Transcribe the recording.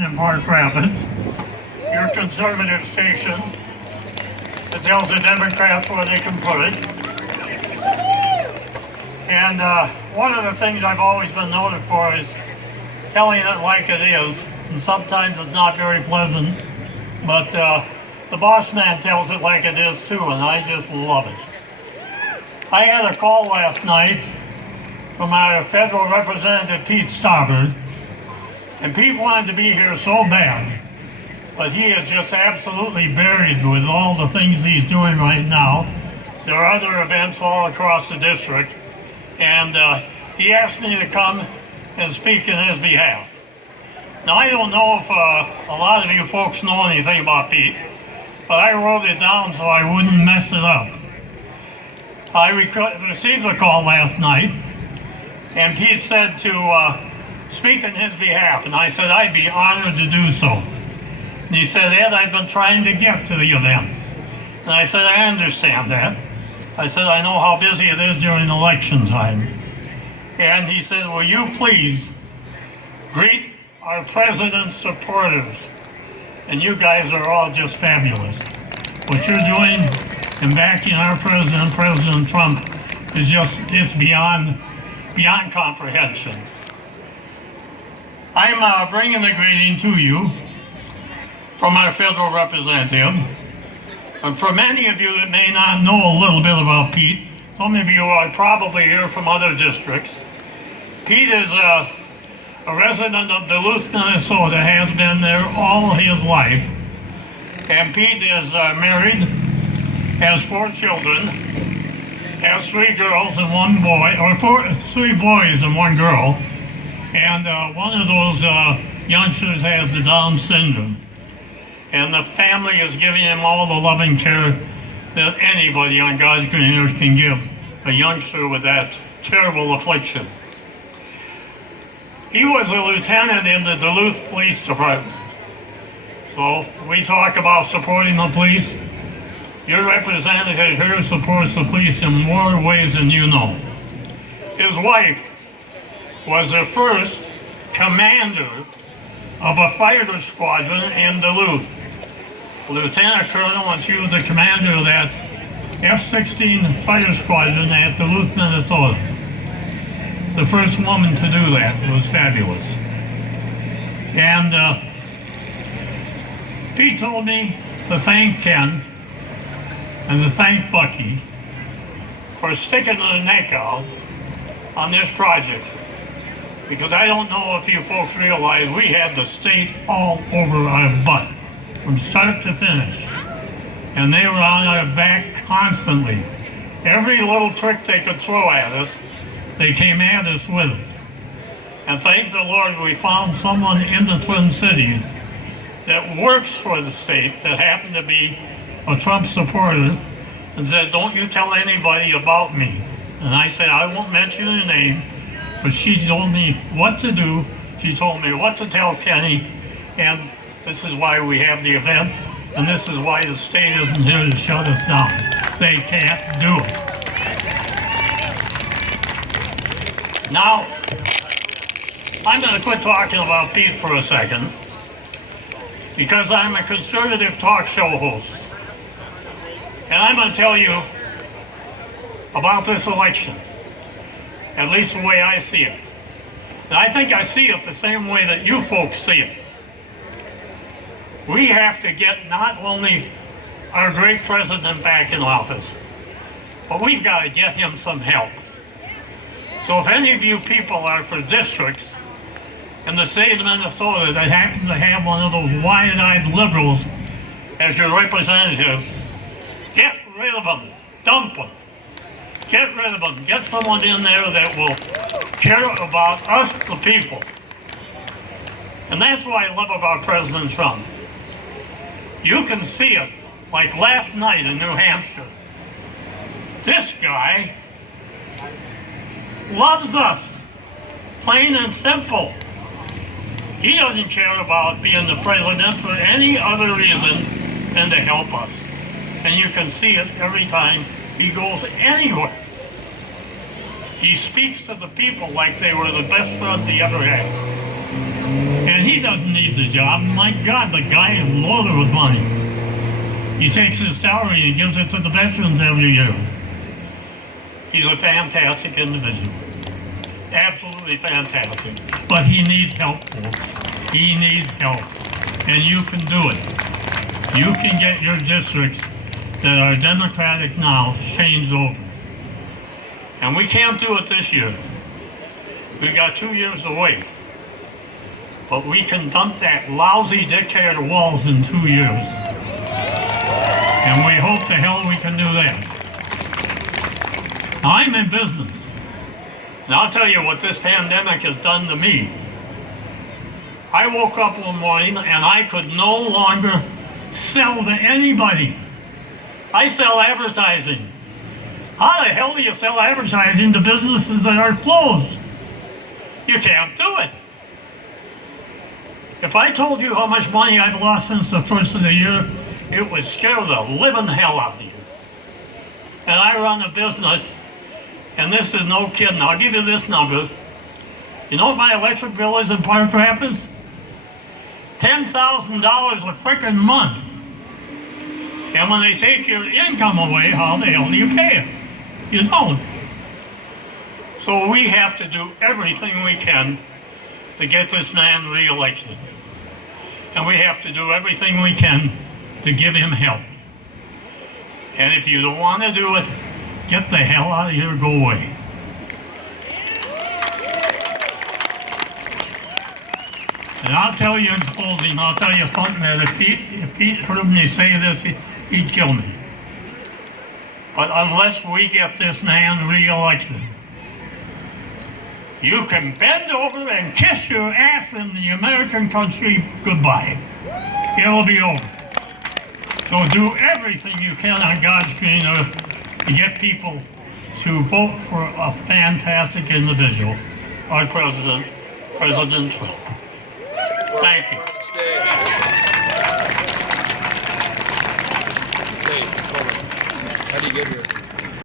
in Park Rapids, your conservative station that tells the Democrats where they can put it. And one of the things I've always been noted for is telling it like it is, and sometimes it's not very pleasant, but the boss man tells it like it is too, and I just love it. I had a call last night from our federal Representative Pete Stauber, and Pete wanted to be here so bad, but he is just absolutely buried with all the things he's doing right now. There are other events all across the district, and he asked me to come and speak in his behalf. Now, I don't know if a lot of you folks know anything about Pete, but I wrote it down so I wouldn't mess it up. I received a call last night, and Pete said to speak in his behalf, and I said I'd be honored to do so. And he said, Ed, I've been trying to get to the event. And I said, I understand that. I said, I know how busy it is during election time. And he said, will you please greet our president's supporters? And you guys are all just fabulous. What you're doing in backing our president, President Trump, is just, it's beyond comprehension. I'm bringing the greeting to you from our federal representative. And for many of you that may not know a little bit about Pete, some of you are probably here from other districts. Pete is a resident of Duluth, Minnesota, has been there all his life. And Pete is married, has 4 children, has 3 girls and 1 boy, or 3 boys and 1 girl. And one of those youngsters has the Down syndrome. And the family is giving him all the loving care that anybody on God's green earth can give a youngster with that terrible affliction. He was a lieutenant in the Duluth Police Department. So we talk about supporting the police. Your representative here supports the police in more ways than you know. His wife was the first commander of a fighter squadron in Duluth. Lieutenant Colonel, and she was the commander of that F-16 fighter squadron at Duluth, Minnesota. The first woman to do that. It was fabulous. And Pete told me to thank Ken and to thank Bucky for sticking their neck out on this project. Because I don't know if you folks realize we had the state all over our butt from start to finish. And they were on our back constantly. Every little trick they could throw at us, they came at us with it. And thank the Lord we found someone in the Twin Cities that works for the state that happened to be a Trump supporter and said, don't you tell anybody about me. And I said, I won't mention your name, but she told me what to do. She told me what to tell Kenny, and this is why we have the event, and this is why the state isn't here to shut us down. They can't do it. Now, I'm going to quit talking about Pete for a second, because I'm a conservative talk show host. And I'm going to tell you about this election, at least the way I see it. And I think I see it the same way that you folks see it. We have to get not only our great president back in office, but we've got to get him some help. So if any of you people are for districts in the state of Minnesota that happen to have one of those wide-eyed liberals as your representative, get rid of them, dump them. Get rid of them. Get someone in there that will care about us, the people. And that's what I love about President Trump. You can see it, like last night in New Hampshire. This guy loves us, plain and simple. He doesn't care about being the president for any other reason than to help us. And you can see it every time he goes anywhere. He speaks to the people like they were the best friends he ever had. And he doesn't need the job. My God, the guy is loaded with money. He takes his salary and gives it to the veterans every year. He's a fantastic individual. Absolutely fantastic. But he needs help, folks. He needs help. And you can do it. You can get your districts that are Democratic now changed over. And we can't do it this year. We've got 2 years to wait. But we can dump that lousy dictator Walz in 2 years. And we hope to hell we can do that. Now, I'm in business. And I'll tell you what this pandemic has done to me. I woke up one morning and I could no longer sell to anybody. I sell advertising. How the hell do you sell advertising to businesses that are closed? You can't do it. If I told you how much money I've lost since the first of the year, it would scare the living hell out of you. And I run a business, and this is no kidding. I'll give you this number. You know what my electric bill is in Park Rapids? $10,000 a frickin' month. And when they take your income away, how the hell do you pay it? You don't. So we have to do everything we can to get this man re-elected. And we have to do everything we can to give him help. And if you don't want to do it, get the hell out of here, go away. And I'll tell you in closing, I'll tell you something that if Pete heard me say this, he'd kill me. But unless we get this man re-elected, you can bend over and kiss your ass in the American country goodbye. It'll be over. So do everything you can on God's green earth to get people to vote for a fantastic individual, our President Trump. Thank you.